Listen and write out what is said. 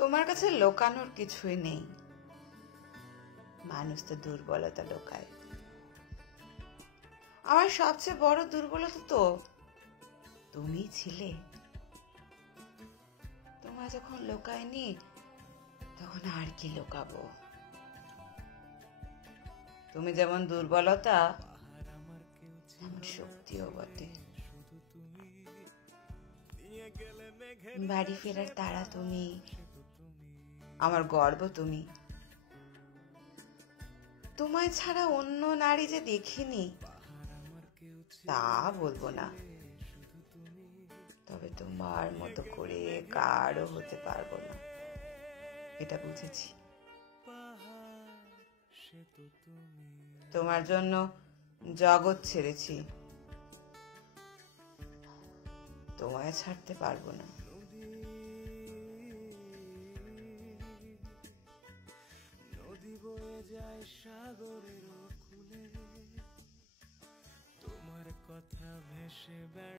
তোমার কাছে লুকানোর কিছুই নেই। মানুষ তো দুর্বলতা লুকায়। আমার সবচেয়ে বড় দুর্বলতা তো তুমি ছিলে। তোমার যখন লুকায়নি তখন আর কি লুকাবো। তুমি যেমন দুর্বলতা তেমন শক্তিও বটে। বাড়ি ফেরার তাড়া তুমি, আমার গর্ব তুমি। তোমায় ছাড়া অন্য নারী যে দেখিনি তা বলবো না, তবে তোমার মতো করে কারও হতে পারবো না, এটা বুঝেছি। তোমার জন্য জগৎ ছেড়েছি, তোমায় ছাড়তে পারবো না। নদী বয়ে যায় সাগরের কুলে, তোমার কথা ভেসে বেড়ায়।